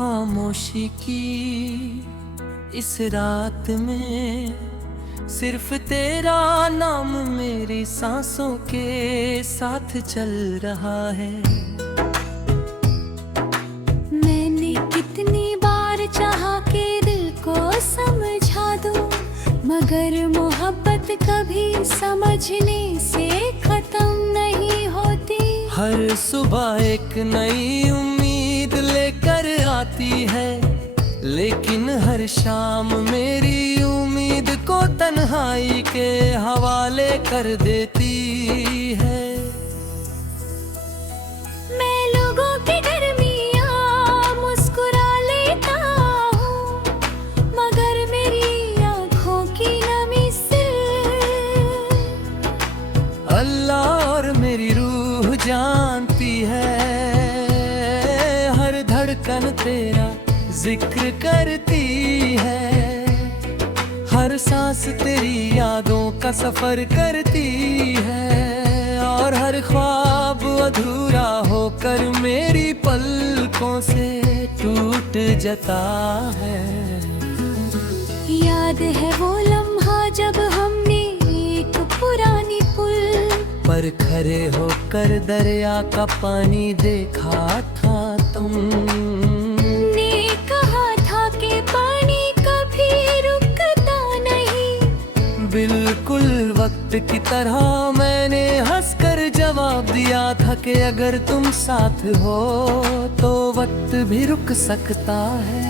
खामोशी की इस रात में सिर्फ तेरा नाम मेरी सांसों के साथ चल रहा है। मैंने कितनी बार चाहा कि दिल को समझा दूं, मगर मोहब्बत कभी समझने से खत्म नहीं होती। हर सुबह एक नई उम्मीद लेकर आती है, लेकिन हर शाम मेरी उम्मीद को तन्हाई के हवाले कर देती है। मैं लोगों के दरमियां मुस्कुरा लेता हूँ, मगर मेरी आँखों की नमी से अल्लाह और मेरी रूह जानती है, हर धड़कन तेरा जिक्र करती है, हर सांस तेरी यादों का सफर करती है, और हर ख्वाब अधूरा होकर मेरी पलकों से टूट जाता है। याद है वो लम्हा जब हमने एक पुरानी पुल पर खड़े होकर दरिया का पानी देखा था ने कहा था कि पानी कभी रुकता नहीं। बिल्कुल वक्त की तरह मैंने हंसकर जवाब दिया था कि अगर तुम साथ हो तो वक्त भी रुक सकता है।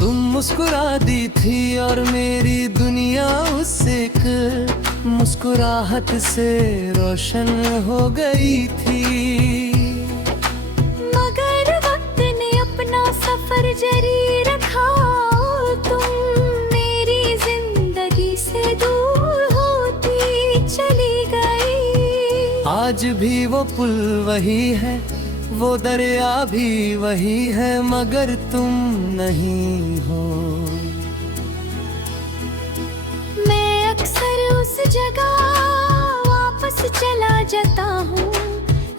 तुम मुस्कुरा दी थी और मेरी दुनिया उस एक मुस्कुराहट से रोशन हो गई थी। मगर वक्त ने अपना सफर जारी रखा, तुम मेरी जिंदगी से दूर होती चली गई। आज भी वो पुल वही है, वो दरिया भी वही है, मगर तुम नहीं हो। मैं अक्सर उस जगह वापस चला जाता हूँ,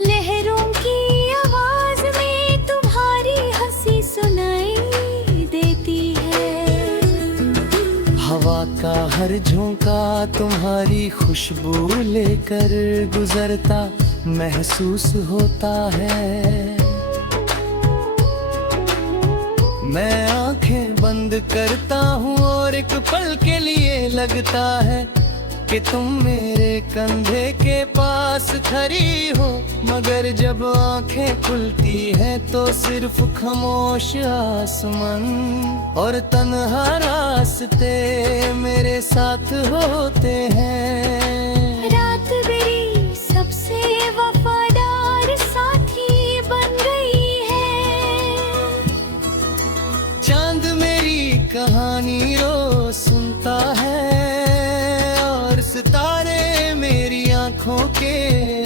लहरों की आवाज में तुम्हारी हंसी सुनाई देती है। हवा का हर झोंका तुम्हारी खुशबू लेकर गुजरता महसूस होता है। मैं आंखें बंद करता हूँ और एक पल के लिए लगता है कि तुम मेरे कंधे के पास खड़ी हो, मगर जब आंखें खुलती हैं तो सिर्फ खामोश आसमान और तन्हा रास्ते मेरे साथ होते हैं। रात मेरी सबसे वफादार साथी बन गई है। चांद मेरी कहानी रोज सुनता है और सितारे मेरी आंखों के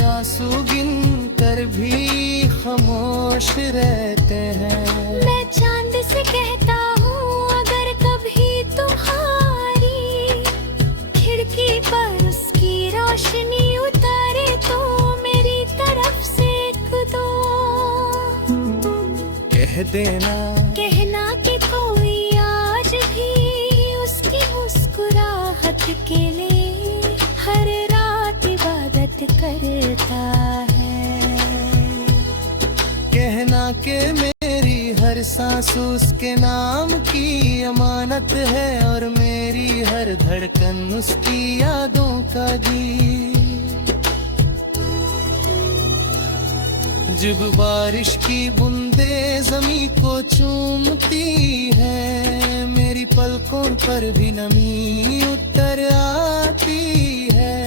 आंसू गिन कर भी खामोश रहते हैं। मैं चांद से कहता हूँ, अगर कभी तुम्हारी खिड़की पर उसकी रोशनी उतारे तो मेरी तरफ से एक दो कह देना, कहना कि कोई आज भी उसकी मुस्कुराहट के लिए हर रात इबादत करता है। कहना कि मेरी हर सांस उसके नाम की अमानत है और मेरी हर धड़कन उसकी यादों का गीत। जब बारिश की बूंदे जमी को चूमती है, मेरी पलकों पर भी नमी उतर आती है।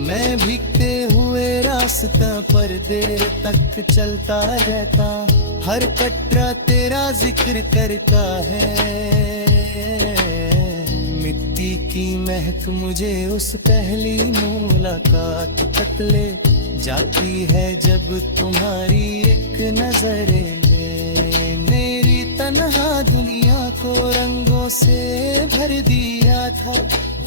मैं भीगते हुए रास्ता पर देर तक चलता रहता, हर कटरा तेरा जिक्र करता है। मिट्टी की महक मुझे उस पहली मुलाकात तक ले जाती है, जब तुम्हारी एक नजरे ने मेरी तन्हा दुनिया को रंगों से भर दिया था।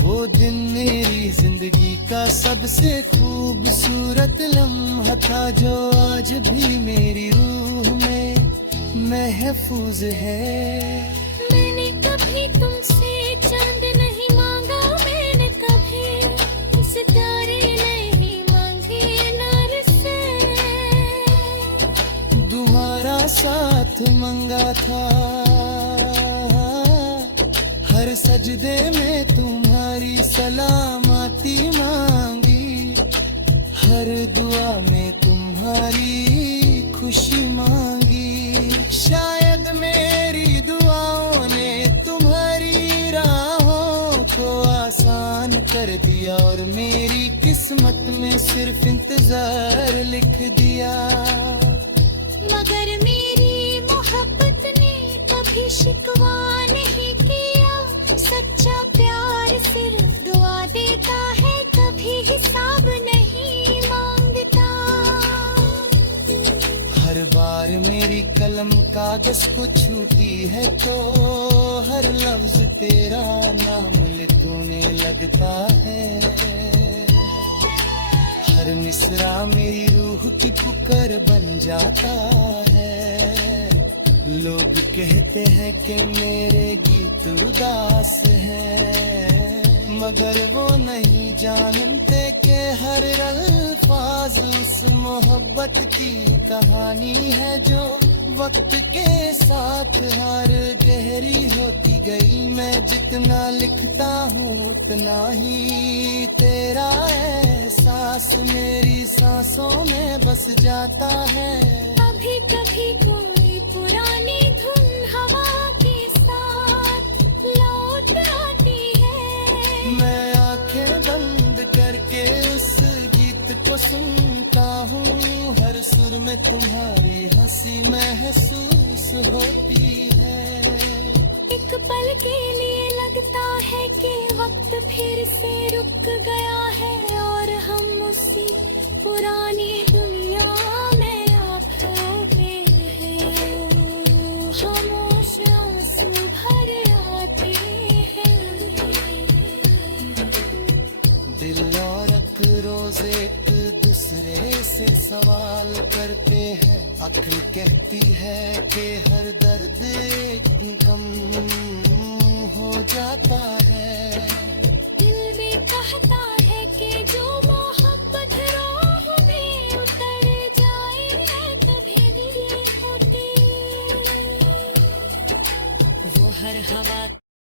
वो दिन मेरी जिंदगी का सबसे खूबसूरत लम्हा था, जो आज भी मेरी रूह में महफूज है। मैंने कभी तुमसे चांद नहीं मांगा, मैंने कभी सितारे नहीं मांगे नर से। तुम्हारा साथ मंगा था, हर सजदे में तुम्हारी सलामती मांगी, हर दुआ में तुम्हारी खुशी मांगी। शायद मेरी दुआओं ने तुम्हारी राहों को आसान कर दिया, और मेरी किस्मत में सिर्फ इंतजार लिख दिया। मगर मेरी मोहब्बत ने कभी शिकवा नहीं किया, सच्चा प्यार सिर्फ दुआ देता है, कभी हिसाब नहीं मांगता। हर बार मेरी कलम कागज को छूती है तो हर लफ्ज तेरा नाम लिखने लगता है। हर मिसरा मेरी रूह की पुकार बन जाता है। लोग कहते हैं कि मेरे गीत उदास हैं, मगर वो नहीं जानते कि हर अल्फाज उस मोहब्बत की कहानी है, जो वक्त के साथ हर गहरी होती गई। मैं जितना लिखता हूँ उतना ही तेरा एहसास मेरी सांसों में बस जाता है। कभी कभी कोई पुरानी धुन हवा के साथ लौट आती है। मैं आंखें बंद करके उस गीत को सुनता हूँ, हर सुर में तुम्हारी हंसी महसूस होती है। एक पल के लिए लगता है कि वक्त फिर से रुक गया है, और हम उसी पुरानी दुनिया में अब खो हैं। खामोश आंसू भर आते हैं। दिल और रोज एक दूसरे से सवाल करते हैं, अक्ल कहती है कि हर दर्द एक कम हो जाता